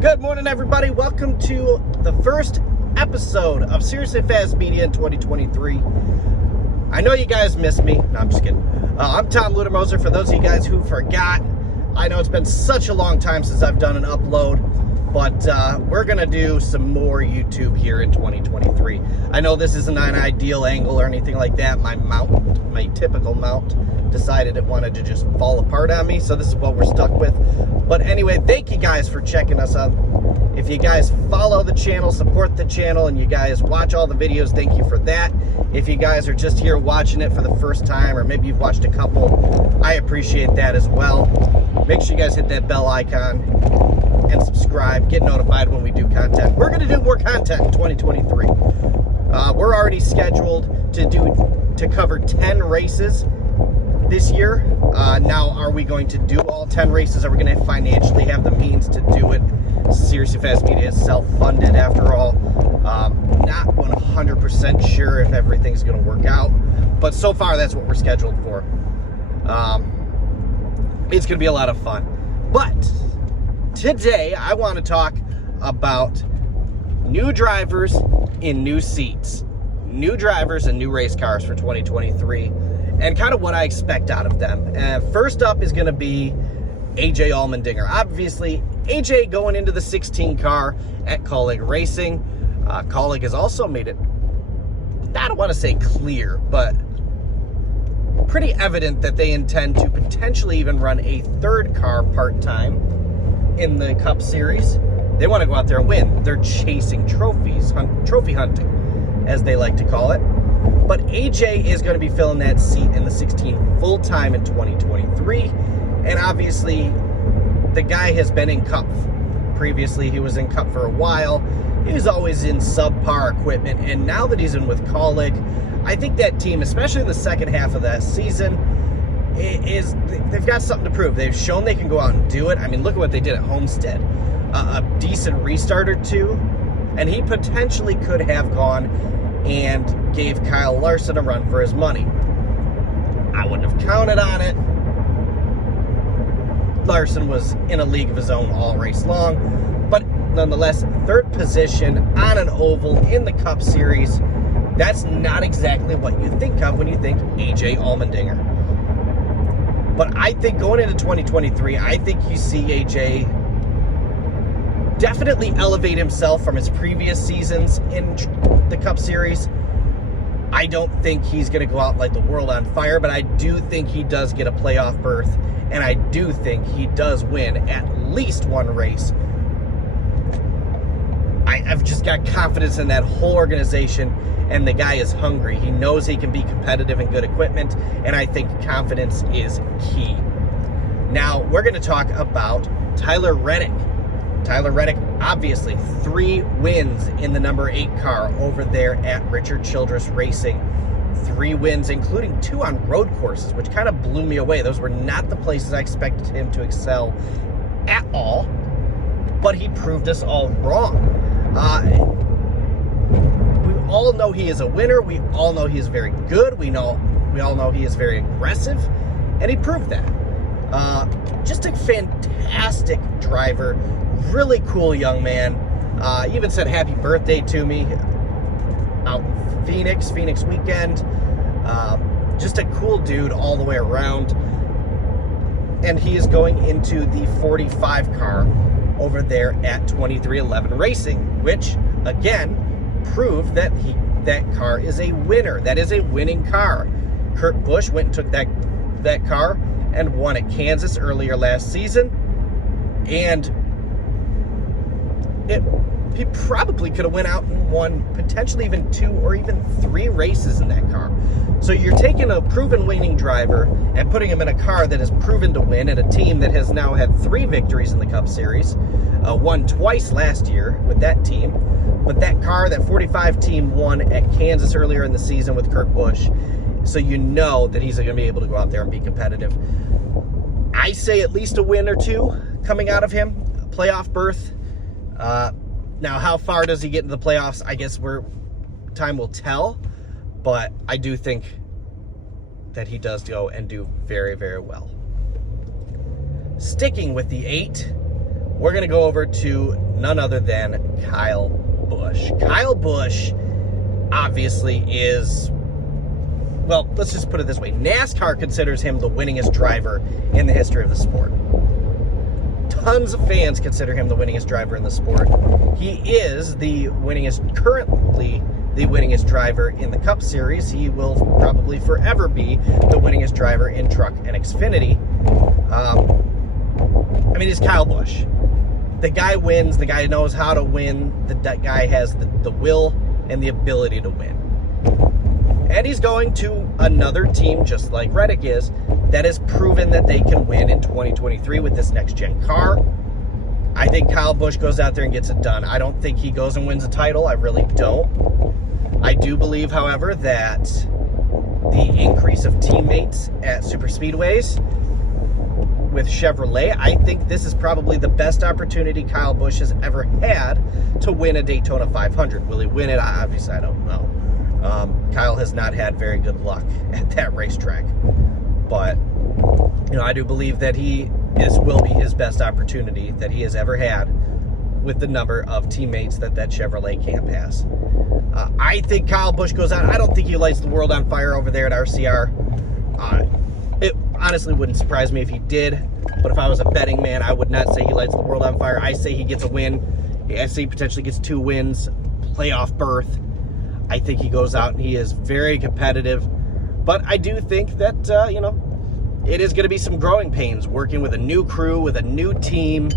Good morning, everybody. Welcome to the first episode of Seriously Fast Media in 2023. I know you guys miss me. No, I'm just kidding. I'm Tom Ludermoser. For those of you guys who forgot, I know it's been such a long time since I've done an upload, but we're going to do some more YouTube here in 2023. I know this isn't an ideal angle or anything like that. My typical mount, decided it wanted to just fall apart on me, so this is what we're stuck with. But anyway, thank you guys for checking us out. If you guys follow the channel, support the channel, and you guys watch all the videos, thank you for that. If you guys are just here watching it for the first time, or maybe you've watched a couple, I appreciate that as well. Make sure you guys hit that bell icon and subscribe, get notified when we do content. We're going to do more content in 2023. We're already scheduled to cover 10 races this year. Now, are we going to do all 10 races? Are we going to financially have the means to do it? Seriously Fast Media is self-funded after all. Not 100% sure if everything's going to work out, but so far that's what we're scheduled for. It's going to be a lot of fun. But today I want to talk about new drivers in new seats. New drivers and new race cars for 2023. And kind of what I expect out of them. First up is going to be AJ Allmendinger. Obviously, AJ going into the 16 car at Kaulig Racing. Kaulig has also made it, I don't want to say clear, but pretty evident that they intend to potentially even run a third car part-time in the Cup Series. They want to go out there and win. They're chasing trophies, trophy hunting, as they like to call it. But AJ is going to be filling that seat in the 16 full-time in 2023. And obviously, the guy has been in Cup. Previously, he was in Cup for a while. He was always in subpar equipment. And now that he's in with Kaulig, I think that team, especially in the second half of that season, they've got something to prove. They've shown they can go out and do it. I mean, look at what they did at Homestead. A decent restart or two. And he potentially could have gone and gave Kyle Larson a run for his money. I wouldn't have counted on it. Larson was in a league of his own all race long, but nonetheless, third position on an oval in the Cup Series, that's not exactly what you think of when you think AJ Allmendinger. But I think going into 2023, I think you see AJ definitely elevate himself from his previous seasons in the Cup Series. I don't think he's going to go out like the world on fire, but I do think he does get a playoff berth, and I do think he does win at least one race. I've just got confidence in that whole organization, and the guy is hungry. He knows he can be competitive in good equipment, and I think confidence is key. Now, we're going to talk about Tyler Reddick. Tyler Reddick, obviously, 3 wins in the number 8 car over there at Richard Childress Racing. 3 wins, including 2 on road courses, which kind of blew me away. Those were not the places I expected him to excel at all, but he proved us all wrong. We all know he is a winner. We all know he is very good. We all know he is very aggressive, and he proved that. Just a fantastic driver. Really cool young man. Even said happy birthday to me out in Phoenix weekend. Just a cool dude all the way around. And he is going into the 45 car over there at 2311 Racing, which again proved that that car is a winner. That is a winning car. Kurt Busch went and took that car and won at Kansas earlier last season. And he probably could have went out and won potentially even 2 or even 3 races in that car. So you're taking a proven winning driver and putting him in a car that is proven to win, and a team that has now had 3 victories in the Cup Series, won twice last year with that team. But that car, that 45 team, won at Kansas earlier in the season with Kurt Busch. So you know that he's going to be able to go out there and be competitive. I say at least a win or 2 coming out of him, a playoff berth. Now, how far does he get into the playoffs? I guess time will tell, but I do think that he does go and do very, very well. Sticking with the 8, we're going to go over to none other than Kyle Busch. Kyle Busch obviously is, well, let's just put it this way. NASCAR considers him the winningest driver in the history of the sport. Tons of fans consider him the winningest driver in the sport. He is currently the winningest driver in the Cup Series. He will probably forever be the winningest driver in Truck and Xfinity. I mean, he's Kyle Busch. The guy wins. The guy knows how to win. The guy has the will and the ability to win. And he's going to another team, just like Reddick is, that has proven that they can win in 2023 with this next-gen car. I think Kyle Busch goes out there and gets it done. I don't think he goes and wins a title. I really don't. I do believe, however, that the increase of teammates at super speedways with Chevrolet, I think this is probably the best opportunity Kyle Busch has ever had to win a Daytona 500. Will he win it? Obviously, I don't know. Kyle has not had very good luck at that racetrack. But, you know, I do believe that will be his best opportunity that he has ever had with the number of teammates that Chevrolet camp has. I think Kyle Busch goes out. I don't think he lights the world on fire over there at RCR. It honestly wouldn't surprise me if he did, but if I was a betting man, I would not say he lights the world on fire. I say he gets a win. I say he potentially gets 2 wins, playoff berth. I think he goes out and he is very competitive. But I do think that, it is going to be some growing pains working with a new crew, with a new team,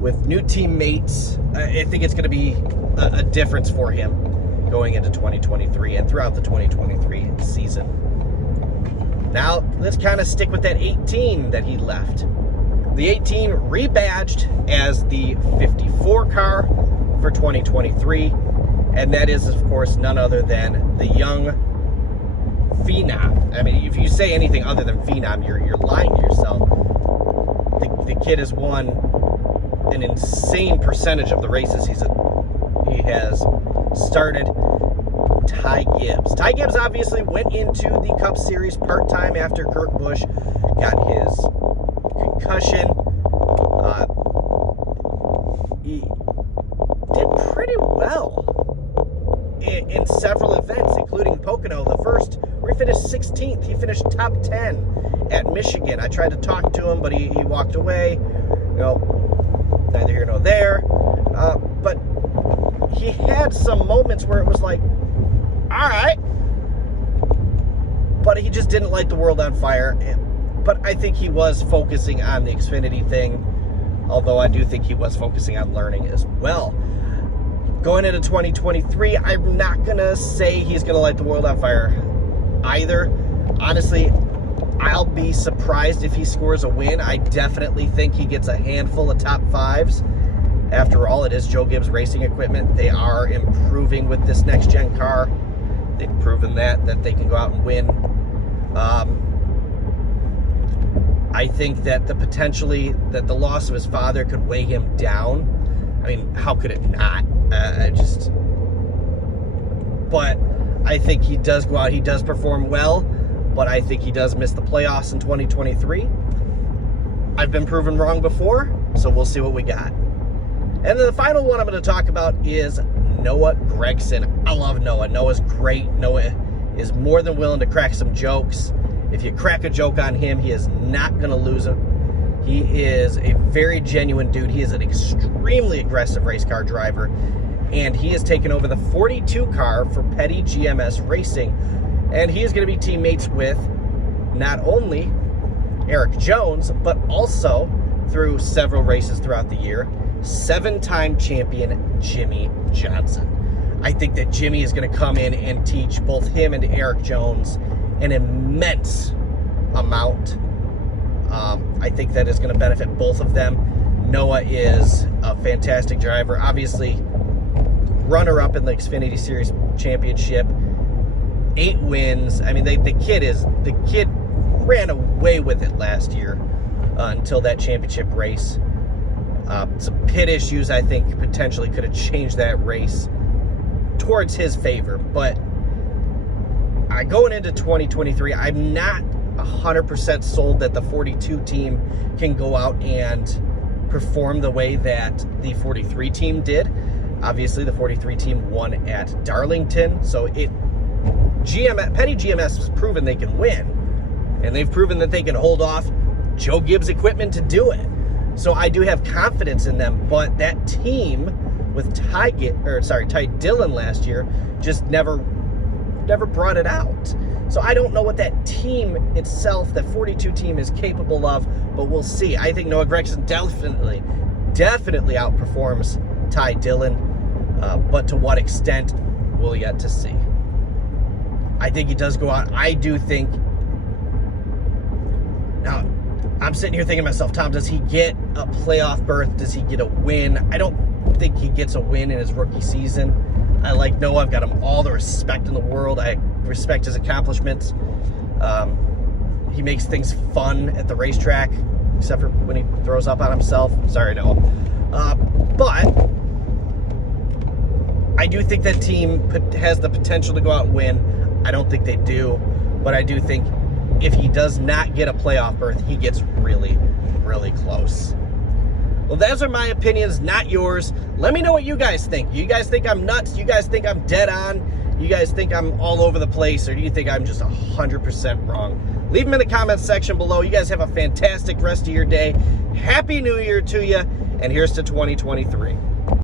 with new teammates. I think it's going to be a difference for him going into 2023 and throughout the 2023 season. Now, let's kind of stick with that 18 that he left. The 18 rebadged as the 54 car for 2023, and that is, of course, none other than the young phenom. I mean, if you say anything other than phenom, you're lying to yourself. The kid has won an insane percentage of the races he has started. Ty Gibbs. Ty Gibbs obviously went into the Cup Series part-time after Kurt Busch got his concussion. He did pretty well in several events, including Pocono. The first, where he finished 16th. He finished top 10 at Michigan. I tried to talk to him, but he walked away. Neither here nor there. But he had some moments where it was like, all right, but he just didn't light the world on fire. But I think he was focusing on the Xfinity thing, although I do think he was focusing on learning as well. Going into 2023, I'm not going to say he's going to light the world on fire either. Honestly, I'll be surprised if he scores a win. I definitely think he gets a handful of top 5s. After all, it is Joe Gibbs Racing Equipment. They are improving with this next-gen car. They've proven that they can go out and win. I think that the loss of his father could weigh him down. I mean, how could it not? But I think he does go out. He does perform well, but I think he does miss the playoffs in 2023. I've been proven wrong before, so we'll see what we got. And then the final one I'm going to talk about is Noah Gragson. I love Noah. Noah's great. Noah is more than willing to crack some jokes. If you crack a joke on him, he is not going to lose him. He is a very genuine dude. He is an extremely aggressive race car driver, and he has taken over the 42 car for Petty GMS Racing, and he is going to be teammates with not only Eric Jones, but also, through several races throughout the year, 7-time champion Jimmy Johnson. I think that Jimmy is going to come in and teach both him and Eric Jones an immense amount. I think that is going to benefit both of them. Noah is a fantastic driver. Obviously, runner-up in the Xfinity Series Championship. 8 wins. I mean, the kid ran away with it last year until that championship race. Some pit issues, I think, potentially could have changed that race towards his favor. But going into 2023, I'm not 100% sold that the 42 team can go out and perform the way that the 43 team did. Obviously, the 43 team won at Darlington, so Petty GMS has proven they can win, and they've proven that they can hold off Joe Gibbs equipment to do it. So I do have confidence in them, but that team with Ty Dillon last year just never brought it out. So I don't know what that team itself, that 42 team, is capable of, but we'll see. I think Noah Gregson definitely outperforms Ty Dillon, but to what extent, we'll yet to see. I think he does go out. I do think. Now, I'm sitting here thinking to myself, Tom, does he get a playoff berth? Does he get a win? I don't think he gets a win in his rookie season. I like Noah. I've got him all the respect in the world. I respect his accomplishments. He makes things fun at the racetrack, except for when he throws up on himself. Sorry, Noah. But I do think that team has the potential to go out and win. I don't think they do, but I do think if he does not get a playoff berth, he gets really, really close. Well, those are my opinions, not yours. Let me know what you guys think. You guys think I'm nuts? You guys think I'm dead on? You guys think I'm all over the place? Or do you think I'm just 100% wrong? Leave them in the comments section below. You guys have a fantastic rest of your day. Happy New Year to you. And here's to 2023.